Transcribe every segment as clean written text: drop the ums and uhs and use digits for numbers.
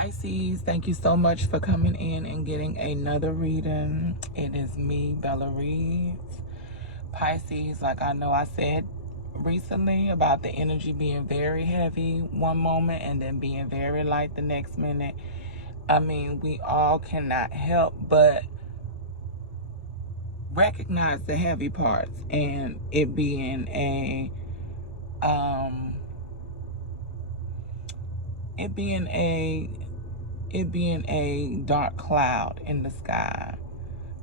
Pisces, thank you so much for coming in and getting another reading. It is me, Bella Reeves. Pisces, like I know I said recently about the energy being very heavy one moment and then being very light the next minute. I mean, we all cannot help but recognize the heavy parts, and it being a dark cloud in the sky.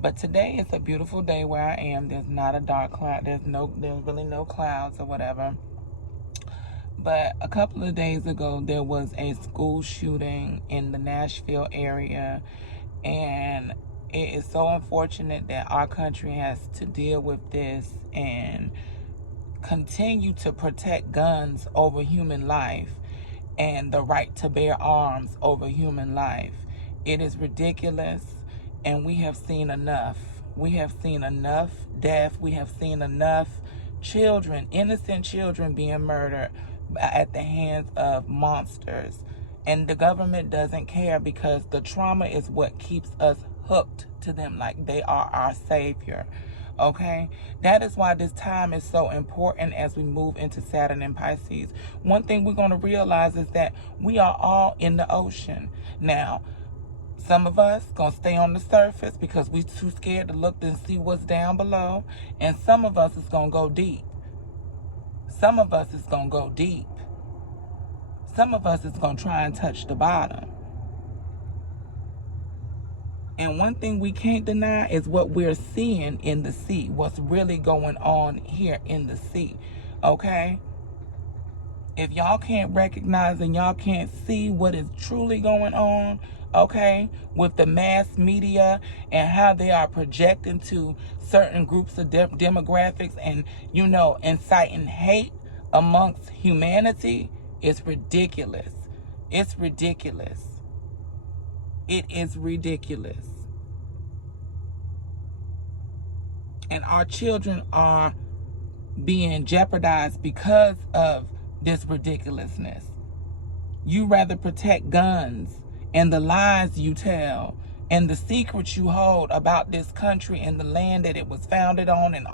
But today is a beautiful day where I am. There's not a dark cloud. There's really no clouds or whatever. But a couple of days ago, there was a school shooting in the Nashville area, and it is so unfortunate that our country has to deal with this and continue to protect guns over human life and the right to bear arms over human life. It is ridiculous, and we have seen enough. We have seen enough death. We have seen enough children, innocent children, being murdered at the hands of monsters. And the government doesn't care, because the trauma is what keeps us hooked to them, like they are our savior. Okay, that is why this time is so important as we move into Saturn and Pisces. One thing we're going to realize is that we are all in the ocean. Now, some of us going to stay on the surface because we're too scared to look and see what's down below. And some of us is going to go deep. Some of us is going to go deep. Some of us is going to try and touch the bottom. And one thing we can't deny is what we're seeing in the sea, what's really going on here in the sea, okay? If y'all can't recognize and y'all can't see what is truly going on, okay, with the mass media and how they are projecting to certain groups of demographics and, you know, inciting hate amongst humanity, it's ridiculous. It's ridiculous. It is ridiculous. And our children are being jeopardized because of this ridiculousness. You rather protect guns and the lies you tell and the secrets you hold about this country and the land that it was founded on, and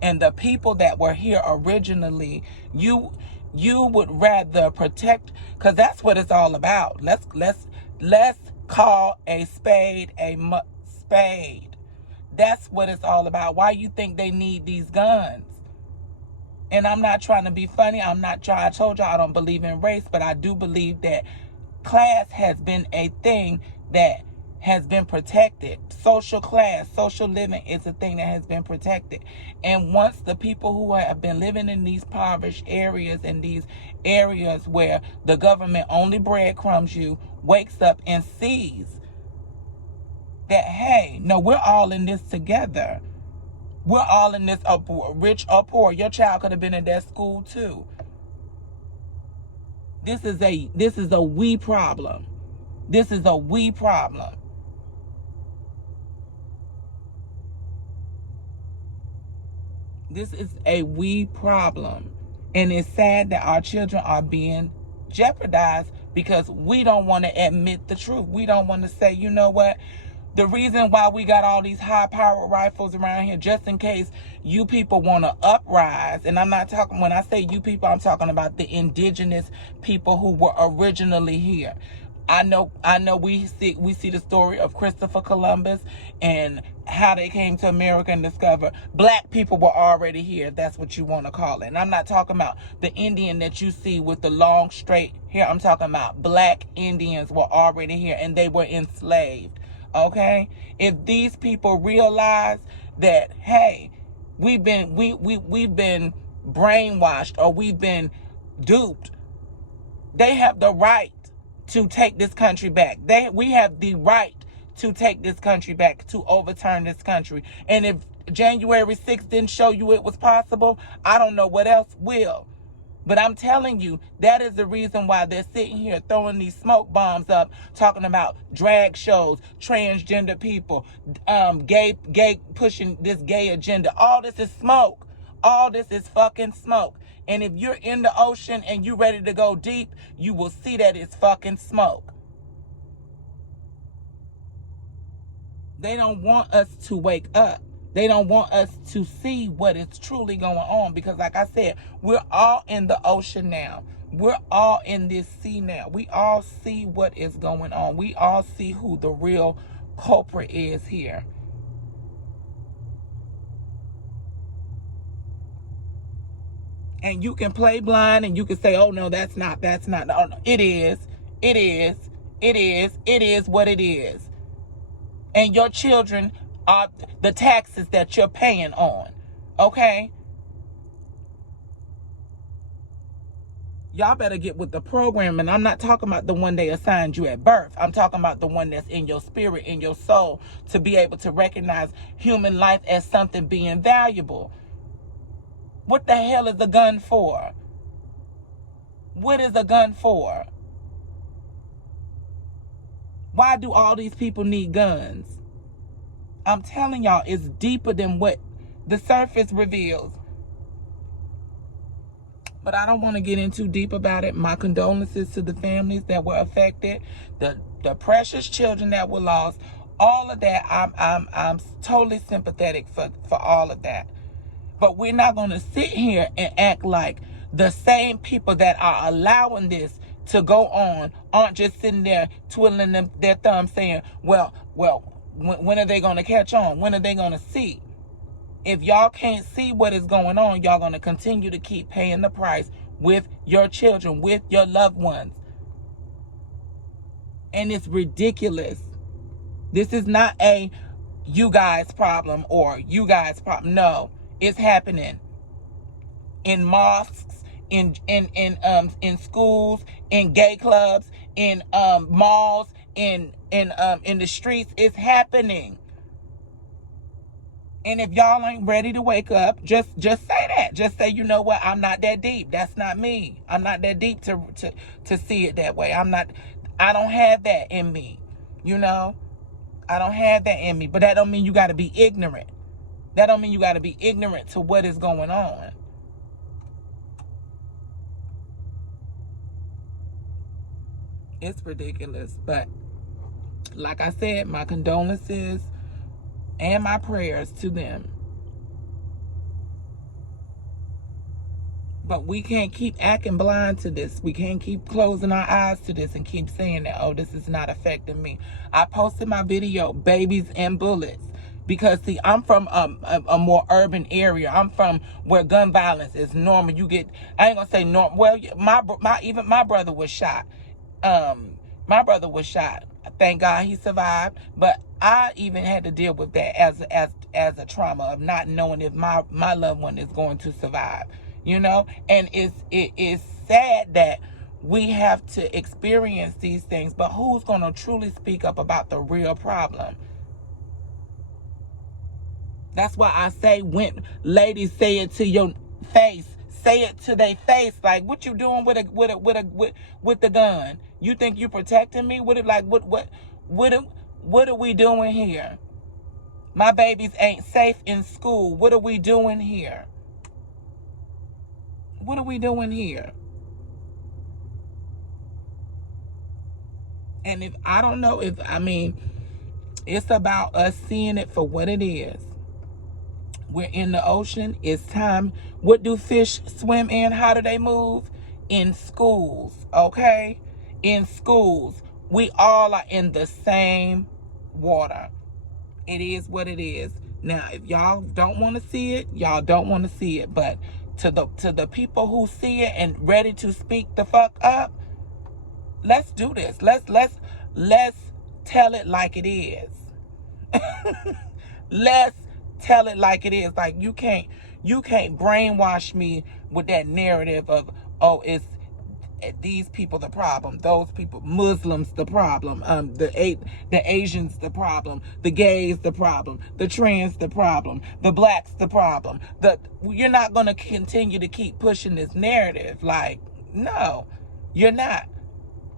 and the people that were here originally. You would rather protect, because that's what it's all about. Let's call a spade a spade. That's what it's all about. Why you think they need these guns? And I'm not trying to be funny. I told y'all I don't believe in race, but I do believe that class has been a thing that has been protected. Social class, social living is a thing that has been protected. And once the people who have been living in these impoverished areas, and these areas where the government only breadcrumbs you, wakes up and sees that, hey, no, we're all in this together. We're all in this, rich or poor. Your child could have been in that school too. This is a we problem. This is a we problem. This is a we problem. And it's sad that our children are being jeopardized because we don't want to admit the truth. We don't want to say, you know what? The reason why we got all these high-powered rifles around here, just in case you people want to uprise. And I'm not talking, when I say you people, I'm talking about the indigenous people who were originally here. I know we see the story of Christopher Columbus and how they came to America and discovered black people were already here, if that's what you want to call it. And I'm not talking about the Indian that you see with the long straight hair. I'm talking about black Indians were already here, and they were enslaved. Okay? If these people realize that, hey, we've been brainwashed, or we've been duped, they have the right to take this country back. We have the right to take this country back, to overturn this country. And if January 6th didn't show you it was possible, I don't know what else will. But I'm telling you, that is the reason why they're sitting here throwing these smoke bombs up, talking about drag shows, transgender people, gay pushing this gay agenda. All this is smoke. All this is fucking smoke. And if you're in the ocean and you're ready to go deep, you will see that it's fucking smoke. They don't want us to wake up. They don't want us to see what is truly going on, because like I said, we're all in the ocean now. We're all in this sea now. We all see what is going on. We all see who the real culprit is here. And you can play blind and you can say, oh no, that's not. No, it is what it is. And your children are the taxes that you're paying on. Okay? Y'all better get with the program. And I'm not talking about the one they assigned you at birth. I'm talking about the one that's in your spirit, in your soul, to be able to recognize human life as something being valuable. What the hell is a gun for? What is a gun for? Why do all these people need guns? I'm telling y'all, it's deeper than what the surface reveals. But I don't want to get in too deep about it. My condolences to the families that were affected, the precious children that were lost, all of that. I'm totally sympathetic for all of that. But we're not going to sit here and act like the same people that are allowing this to go on aren't just sitting there twiddling their thumbs saying, well, when are they going to catch on? When are they going to see? If y'all can't see what is going on, y'all going to continue to keep paying the price with your children, with your loved ones. And it's ridiculous. This is not a you guys problem or you guys problem. No, it's happening in mosques, in schools, in gay clubs, in malls, in the streets. It's happening. And if y'all ain't ready to wake up, just say that. Just say, you know what, I'm not that deep. That's not me. I'm not that deep to see it that way. I don't have that in me. You know? I don't have that in me. But that don't mean you gotta be ignorant. That don't mean you gotta be ignorant to what is going on. It's ridiculous. But like I said, my condolences and my prayers to them. But we can't keep acting blind to this. We can't keep closing our eyes to this and keep saying that, oh, this is not affecting me. I posted my video, Babies and Bullets, because, see, I'm from a more urban area. I'm from where gun violence is normal. You get, I ain't going to say normal. Well, even my brother was shot. My brother was shot. Thank God he survived. But I even had to deal with that as a trauma of not knowing if my loved one is going to survive. You know, and it is sad that we have to experience these things, but who's going to truly speak up about the real problem? That's why I say, when ladies, say it to your face, say it to their face. Like, what you doing with the gun? You think you protecting me? What are we doing here? My babies ain't safe in school. What are we doing here? What are we doing here? And it's about us seeing it for what it is. We're in the ocean. It's time. What do fish swim in? How do they move? In schools, okay? In schools. We all are in the same water. It is what it is. Now, if y'all don't want to see it, y'all don't want to see it. But to the people who see it and ready to speak the fuck up, let's do this. Let's tell it like it is. Let's tell it like it is. Like, you can't brainwash me with that narrative of, oh, it's these people the problem, those people, Muslims the problem, the Asians the problem, the gays the problem, the trans the problem, the blacks the problem. You're not going to continue to keep pushing this narrative. Like, no, you're not.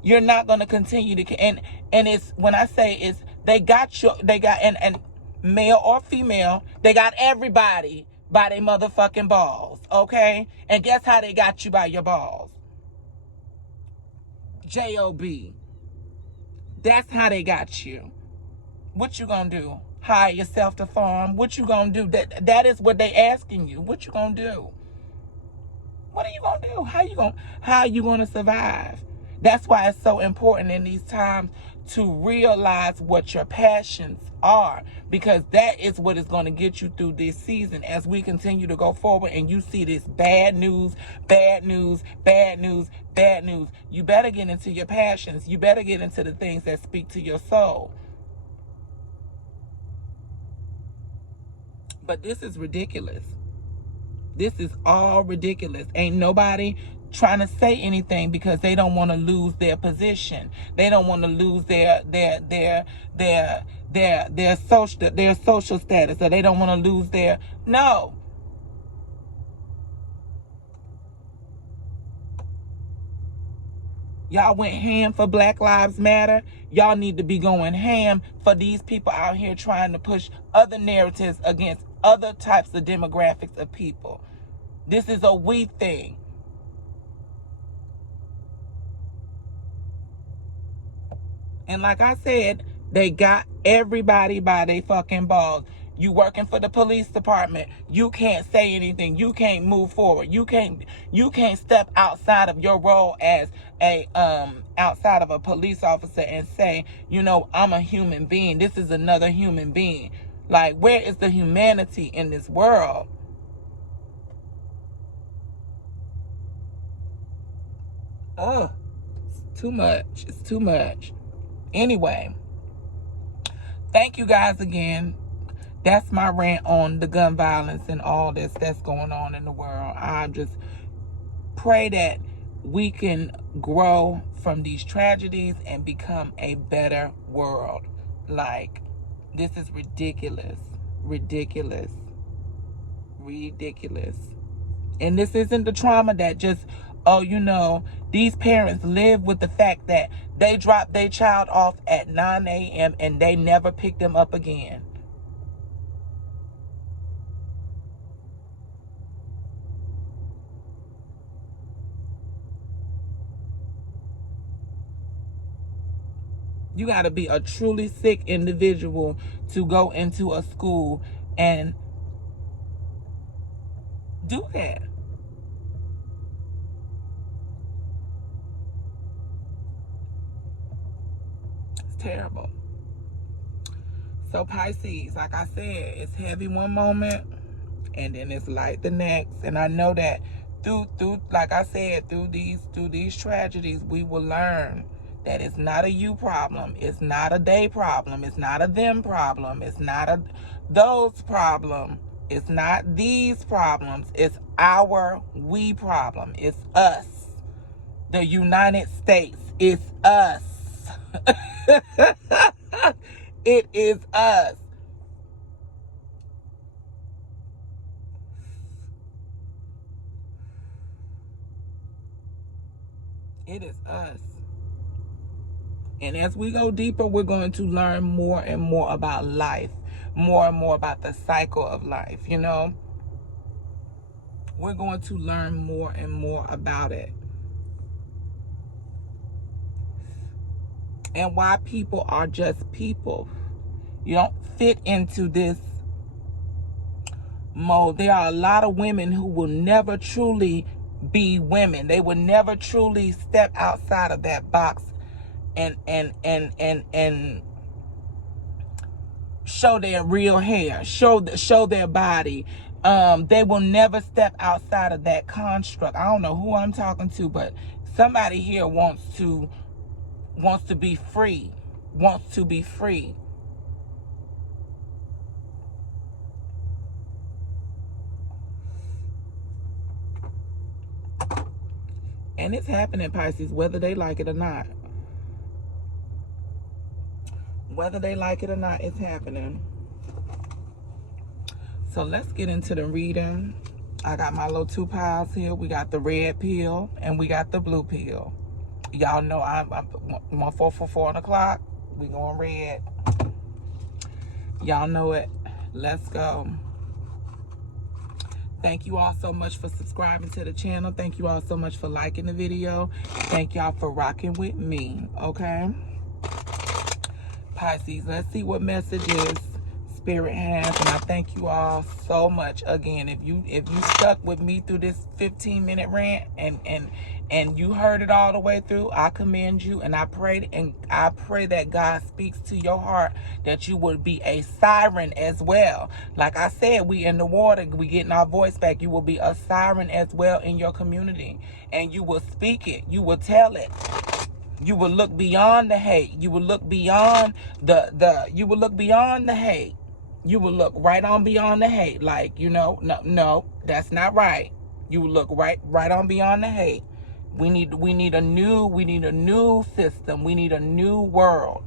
You're not going to continue to, and it's, when I say it's, they got and male or female, they got everybody by their motherfucking balls, okay? And guess how they got you by your balls? J-O-B. That's how they got you. What you gonna do? hire yourself to farm. What you gonna do? That is what they asking you. What you gonna do? What are you gonna do? How you gonna survive? That's why it's so important in these times to realize what your passions are, because that is what is going to get you through this season as we continue to go forward and you see this bad news, bad news, bad news, bad news. You better get into your passions. You better get into the things that speak to your soul. But this is ridiculous. This is all ridiculous. Ain't nobody trying to say anything because they don't want to lose their position. They don't want to lose their social status, or they don't want to lose their no. Y'all went ham for Black Lives Matter. Y'all need to be going ham for these people out here trying to push other narratives against other types of demographics of people. This is a we thing. And like I said, they got everybody by their fucking balls. You working for the police department, you can't say anything. You can't move forward. You can't step outside of your role as a outside of a police officer and say, you know, I'm a human being. This is another human being. Like, where is the humanity in this world? Oh, it's too much. It's too much. Anyway, thank you guys again. That's my rant on the gun violence and all this that's going on in the world. I just pray that we can grow from these tragedies and become a better world. Like, this is ridiculous. Ridiculous. Ridiculous. And this isn't the trauma that just, oh, you know, these parents live with the fact that they dropped their child off at 9 a.m. and they never picked them up again. You got to be a truly sick individual to go into a school and do that. It's terrible. So Pisces, like I said, it's heavy one moment and then it's light the next. And I know that through like I said, through these tragedies, we will learn that it's not a you problem. It's not a they problem. It's not a them problem. It's not a those problem. It's not these problems. It's our we problem. It's us. The United States. It's us. It is us. It is us. And as we go deeper, we're going to learn more and more about life, more and more about the cycle of life, you know. We're going to learn more and more about it. And why people are just people. You don't fit into this mold. There are a lot of women who will never truly be women. They will never truly step outside of that box and show their real hair, show their body. They will never step outside of that construct. I don't know who I'm talking to, but somebody here wants to be free, wants to be free. And it's happening, Pisces, whether they like it or not. Whether they like it or not, it's happening. So let's get into the reading. I got my little 2 piles here. We got the red pill and we got the blue pill. Y'all know I'm 4 for 4 o'clock. We going red. Y'all know it. Let's go. Thank you all so much for subscribing to the channel. Thank you all so much for liking the video. Thank y'all for rocking with me, okay? Pisces, let's see what messages Spirit has, and I thank you all so much. Again, if you stuck with me through this 15-minute rant and you heard it all the way through, I commend you, and I pray that God speaks to your heart, that you would be a siren as well. Like I said, we in the water, we getting our voice back. You will be a siren as well in your community, and you will speak it, you will tell it. You will look beyond the hate. You will look beyond you will look beyond the hate. You will look right on beyond the hate. Like, no, that's not right. You will look right on beyond the hate. We need a new system. We need a new world.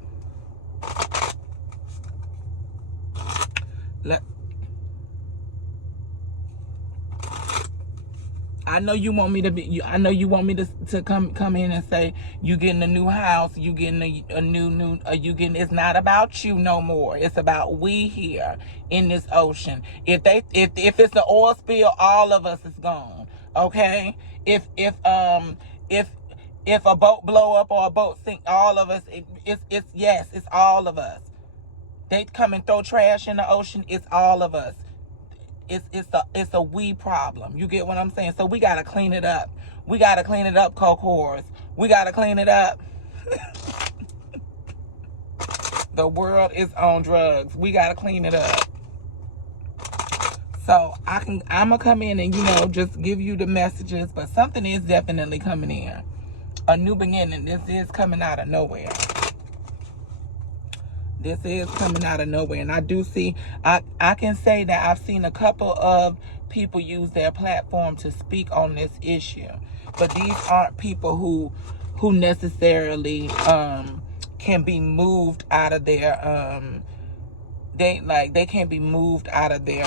I know you want me to be. I know you want me to come in and say you getting a new house, you getting a new. You getting. It's not about you no more. It's about we here in this ocean. If it's an oil spill, all of us is gone. Okay. If a boat blow up or a boat sink, all of us. It's all of us. They come and throw trash in the ocean. It's all of us. It's a we problem. You get what I'm saying? So we gotta clean it up. We gotta clean it up, Coke-whores. We gotta clean it up. The world is on drugs. We gotta clean it up. So I'm gonna come in and just give you the messages, but something is definitely coming in. A new beginning. This is coming out of nowhere. This is coming out of nowhere. And I do see, I can say that I've seen a couple of people use their platform to speak on this issue. But these aren't people who necessarily can be moved out of their they can't be moved out of their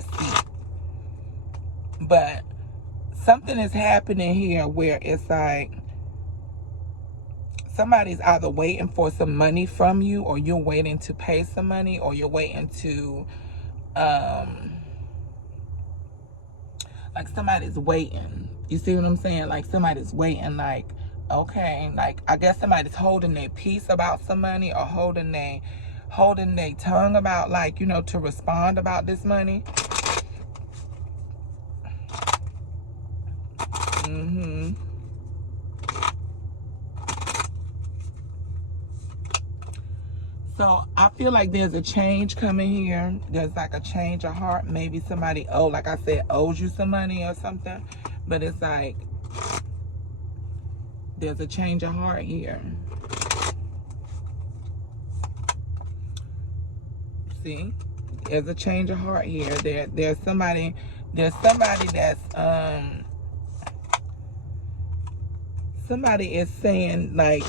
seat. But something is happening here where it's like somebody's either waiting for some money from you, or you're waiting to pay some money, or you're waiting to, like somebody's waiting. You see what I'm saying? Like somebody's waiting, like, okay, like I guess somebody's holding their peace about some money, or holding their tongue about, like, to respond about this money. So I feel like there's a change coming here. There's like a change of heart. Maybe somebody, like I said, owes you some money or something. But it's like there's a change of heart here. See? There's a change of heart here. There's somebody that's somebody is saying, like,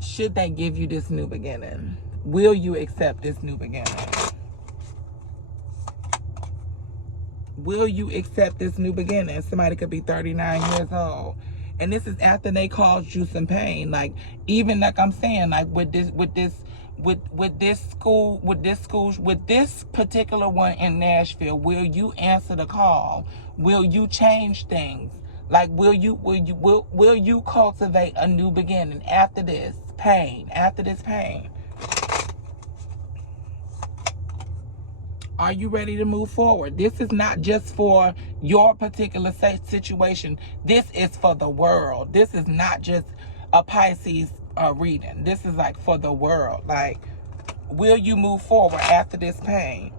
should they give you this new beginning? Will you accept this new beginning? Will you accept this new beginning? Somebody could be 39 years old. And this is after they caused you some pain. Like, even like I'm saying, like with this particular one in Nashville, will you answer the call? Will you change things? Like, will you cultivate a new beginning after this pain? After this pain, are you ready to move forward? This is not just for your particular situation. This is for the world. This is not just a Pisces reading. This is like for the world. Like, will you move forward after this pain?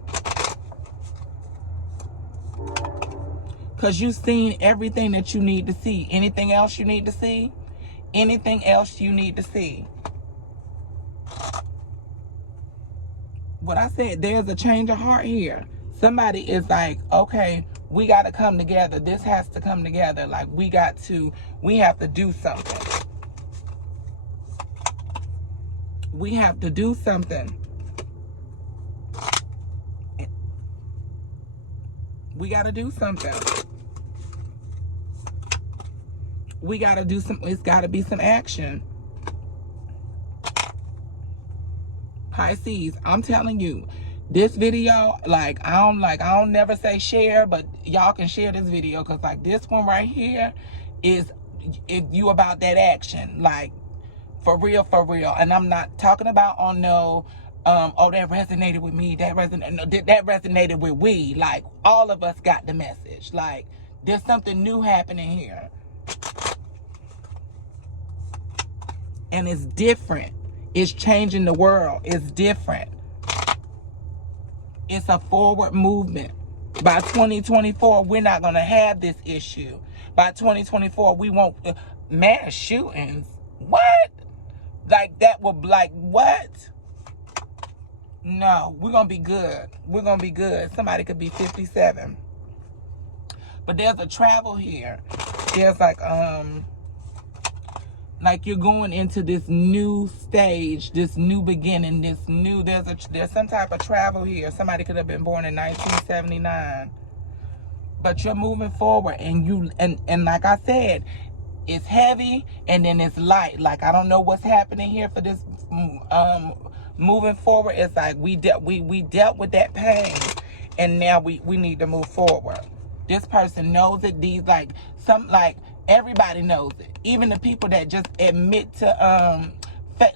Because you've seen everything that you need to see. Anything else you need to see? Anything else you need to see? What I said, there's a change of heart here. Somebody is like, okay, we got to come together. This has to come together. Like, we have to do something. We have to do something. We got to do something. We got to do some, it's got to be some action. Pisces, I'm telling you, this video, I don't never say share, but y'all can share this video, because like this one right here is, if you about that action, like For real, for real. And I'm not talking about on no, oh, that resonated with me. That resonated with we. Like, all of us got the message. Like, there's something new happening here. And it's different. It's changing the world. It's different. It's a forward movement. By 2024, we're not going to have this issue. By 2024, we won't. Mass shootings. What? Like, that will, like, what? No, we're going to be good. We're going to be good. Somebody could be 57. But there's a travel here. There's like you're going into this new stage, this new beginning, this new, there's some type of travel here. Somebody could have been born in 1979. But you're moving forward, and like I said, it's heavy and then it's light. Like, I don't know what's happening here for this moving forward. It's like we dealt with that pain, and now we need to move forward. This person knows it. Everybody knows it. Even the people that just admit to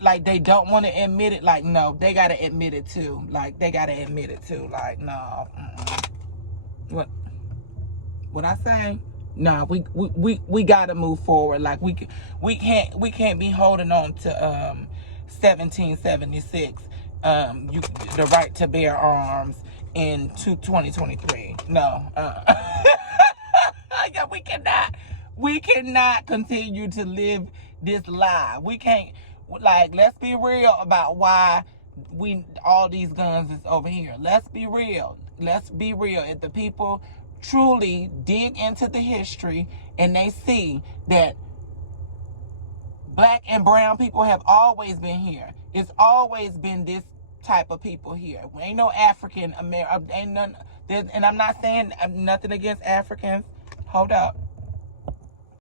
like they don't want to admit it. Like, no, they gotta admit it too. Like, they gotta admit it too. Like, no. What I say? No, we gotta move forward. Like, we can't be holding on to 1776. The right to bear arms in 2023. No. Yeah, we cannot continue to live this lie. We can't, like, let's be real about why all these guns is over here. Let's be real. Let's be real. If the people truly dig into the history and they see that black and brown people have always been here. It's always been this type of people here. Ain't no African American, ain't none. And I'm not saying nothing against Africans. Hold up.